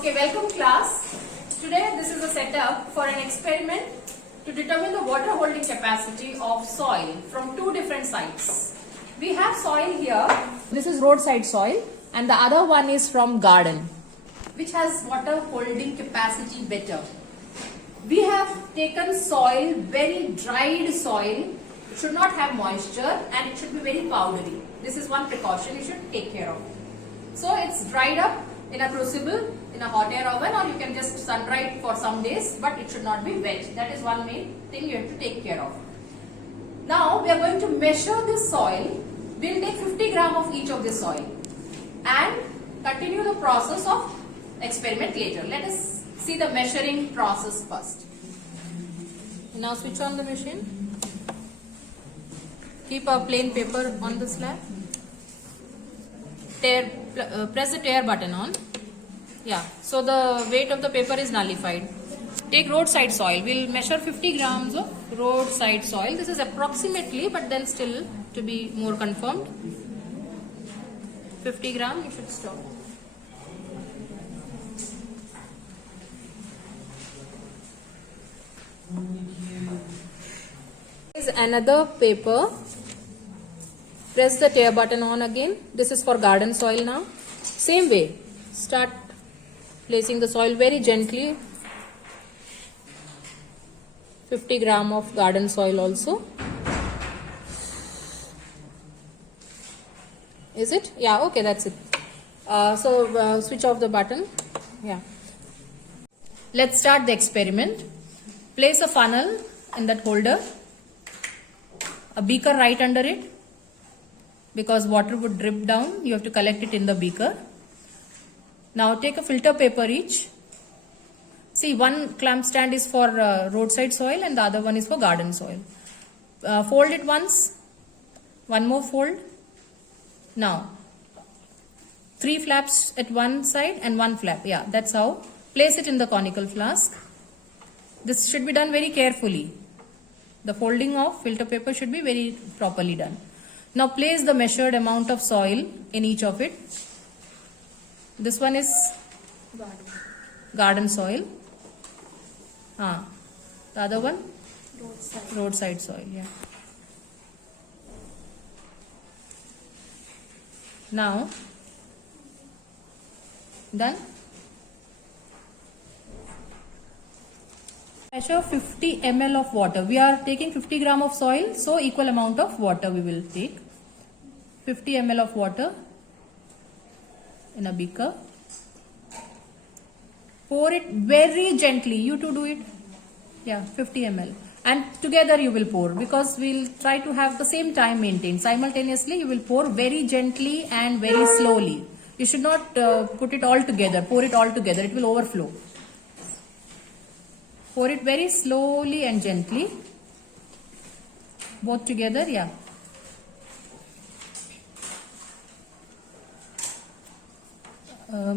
Okay, welcome class. Today this is a setup for an experiment to determine the water holding capacity of soil from two different sites. We have soil here. This is roadside soil and the other one is from garden, which has water holding capacity better. We have taken soil, very dried soil. It should not have moisture and it should be very powdery. This is one precaution you should take care of. So it's dried up in a crucible, in a hot air oven, or you can just sun dry it for some days, but it should not be wet. That is one main thing you have to take care of. Now we are going to measure this soil. We will take 50 gram of each of this soil and continue the process of experiment later. Let us see the measuring process first. Now switch on the machine. Keep a plain paper on the slab. Press the tear button on. Yeah, so the weight of the paper is nullified. Take roadside soil. We'll measure 50 grams of roadside soil. This is approximately, but then still to be more confirmed. 50 gram, you should stop. This is another paper. Press the tear button on again. This is for garden soil now. Same way. Start placing the soil very gently. 50 gram of garden soil also. Is it? Yeah, okay, that's it. Switch off the button. Yeah. Let's start the experiment. Place a funnel in that holder. A beaker right under it. Because water would drip down, you have to collect it in the beaker. Now take a filter paper each. See, one clamp stand is for roadside soil and the other one is for garden soil. Fold it once. One more fold. Now, 3 flaps at one side and 1 flap. Yeah, that's how. Place it in the conical flask. This should be done very carefully. The folding of filter paper should be very properly done. Now place the measured amount of soil in each of it. This one is garden soil. The other one? Roadside soil. Yeah. Now, done? Measure 50 ml of water. We are taking 50 gram of soil, so equal amount of water we will take. 50 ml of water in a beaker. Pour it very gently. You too do it. Yeah, 50 ml. And together you will pour, because we will try to have the same time maintained. Simultaneously you will pour very gently and very slowly. You should not put it all together. Pour it all together. It will overflow. Pour it very slowly and gently. Both together, yeah.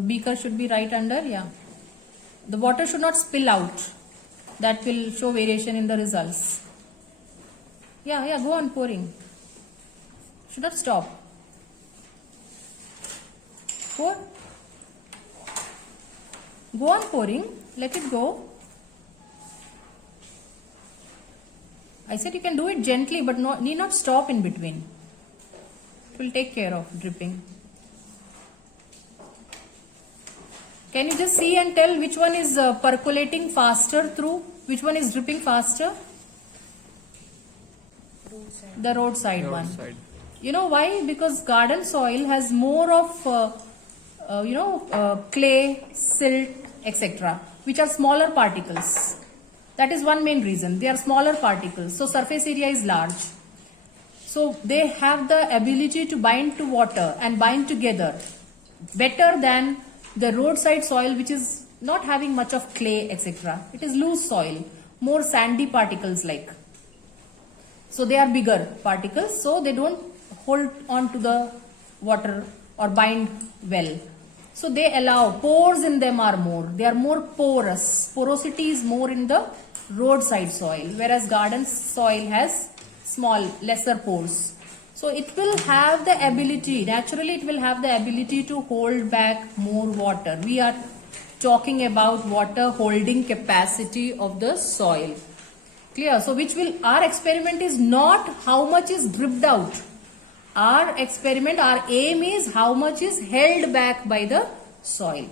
Beaker should be right under, yeah. The water should not spill out. That will show variation in the results. Yeah, go on pouring. Should not stop. Pour. Go on pouring. Let it go. I said you can do it gently, but need not stop in between. It will take care of dripping. Can you just see and tell which one is percolating faster through? Which one is dripping faster? The roadside one. You know why? Because garden soil has more of clay, silt, etc., which are smaller particles. That is one main reason. They are smaller particles, so surface area is large. So they have the ability to bind to water and bind together better than the roadside soil, which is not having much of clay, etc. It is loose soil, more sandy particles like. So they are bigger particles, so they don't hold on to the water or bind well. So they allow, pores in them are more. They are more porous. Porosity is more in the roadside soil, whereas garden soil has small, lesser pores. So it will have the ability, naturally it will have the ability to hold back more water. We are talking about water holding capacity of the soil. Clear? So our experiment is not how much is dripped out. Our experiment, our aim is how much is held back by the soil.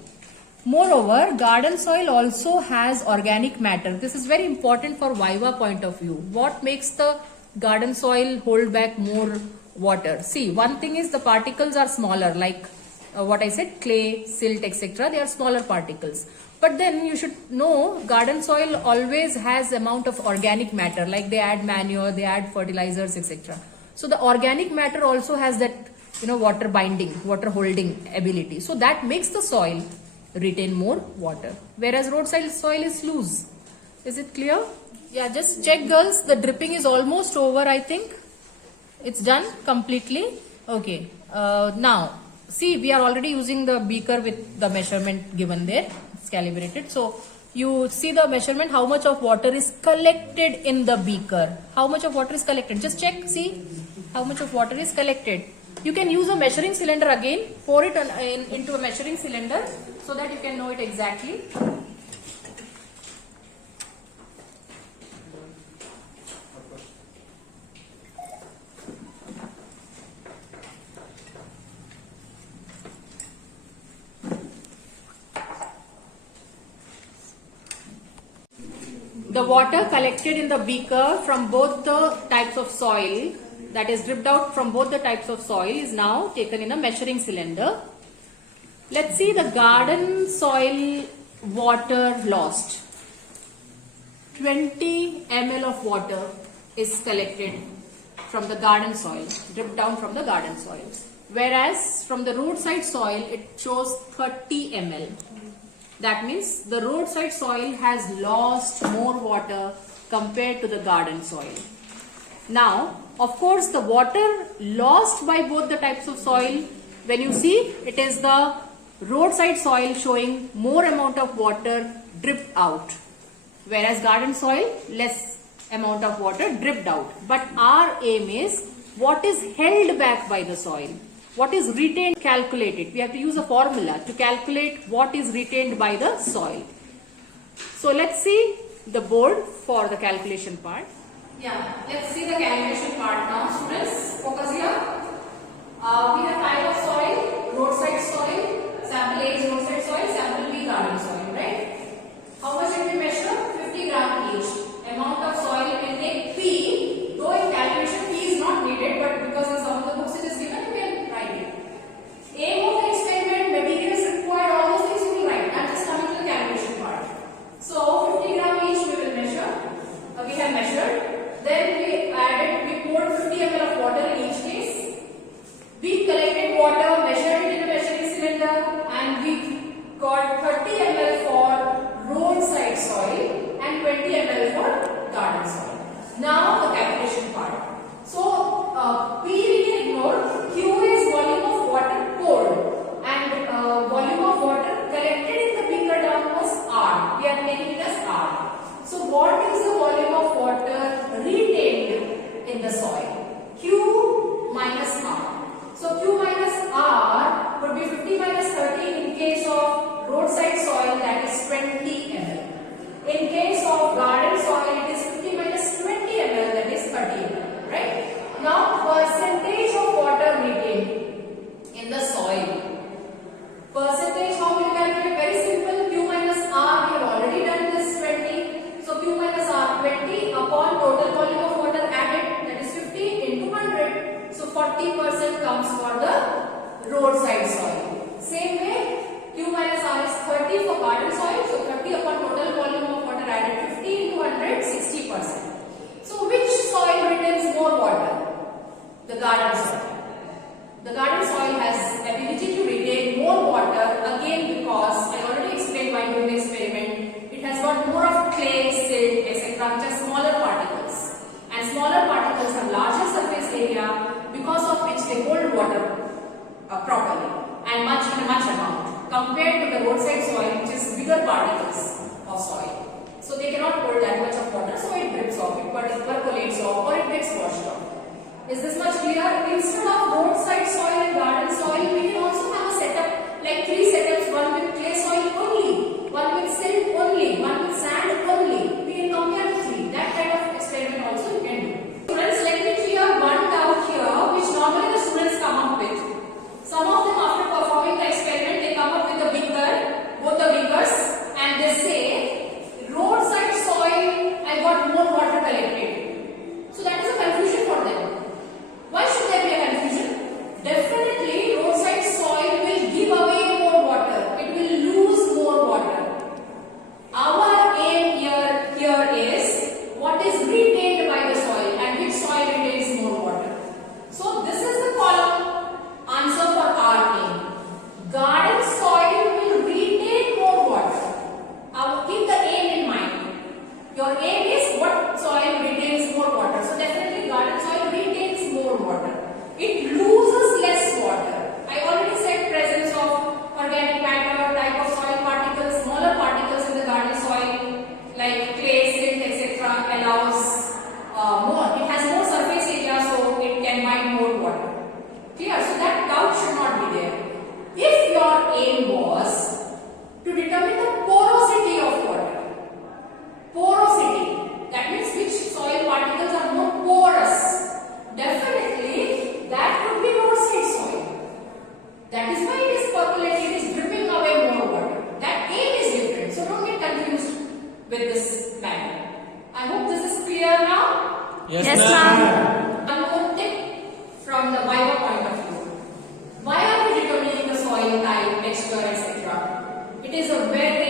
Moreover, garden soil also has organic matter. This is very important for Viva point of view. What makes the garden soil hold back more water? See, one thing is the particles are smaller, like what I said, clay, silt, etc. They are smaller particles. But then you should know garden soil always has amount of organic matter, like they add manure, they add fertilizers, etc. So the organic matter also has that, water binding, water holding ability. So that makes the soil retain more water. Whereas roadside soil is loose. Is it clear? Yeah, just check girls. The dripping is almost over, I think. It's done completely. Okay. Now, see, we are already using the beaker with the measurement given there. It's calibrated. So, you see the measurement, how much of water is collected in the beaker. How much of water is collected? Just check, see how much of water is collected. You can use a measuring cylinder again. Pour it into a measuring cylinder so that you can know it exactly. The water collected in the beaker from both the types of soil, that is dripped out from both the types of soil, is now taken in a measuring cylinder. Let's see the garden soil water lost. 20 ml of water is collected from the garden soil, dripped down from the garden soil. Whereas from the roadside soil, it shows 30 ml. That means the roadside soil has lost more water compared to the garden soil. Now, of course, the water lost by both the types of soil, when you see, it is the roadside soil showing more amount of water dripped out. Whereas garden soil, less amount of water dripped out. But our aim is what is held back by the soil. What is retained, calculated. We have to use a formula to calculate what is retained by the soil. So let's see the board for the calculation part. Yeah, let's see the calculation part now, students. Focus here. We have type of soil, roadside soil, sample A is roadside soil, sample B garden soil, right? How much did we measure? 50 gram each. Amount of soil will take P, though in calculation P is not needed, but because in some of the books it is given, you can write it. Aim of the experiment, materials required, all those things you will write. I'm just coming to the calculation part. So 50 gram each we will measure. We have measured. Then we poured 50 ml of water in each case. We collected water, measured it in a measuring cylinder, and we got 30 ml for roadside soil and 20 ml for garden soil. Now the calculation part. So P we can ignore. Q is volume of water poured, and volume of water collected in the beaker down was R. We are taking it as R. So what is the volume of water retained in the soil? Q minus R. So Q minus R would be 50 minus 30 in case of roadside soil, that is 20 ml. In case of garden soil, it is 50 minus 20 ml, that is 30 ml. Right? Now percentage of water retained in the soil. Percentage, how will you calculate? Very simple. Q minus R, we have already done this 20. So Q minus R 20 upon total volume of water added, that is 50 into 100. So 40% comes for the roadside soil. Same way, Q minus R is 30 for garden soil. So 30 upon total volume of water added, 50 into 100, 60%. So which soil retains more water? The garden soil. The garden soil has ability to retain more water, again because I already explained while doing the experiment. It has got more of clay, silt, etc. which are smaller particles. And smaller particles have larger surface area, because of which they hold water properly and in a much amount compared to the roadside soil, which is bigger particles of soil. So they cannot hold that much of water, so it drips off, it percolates off, or it gets washed off. Is this much clear? Instead of roadside soil and garden soil, we can also have a setup like 3 setups, one with clay soil only where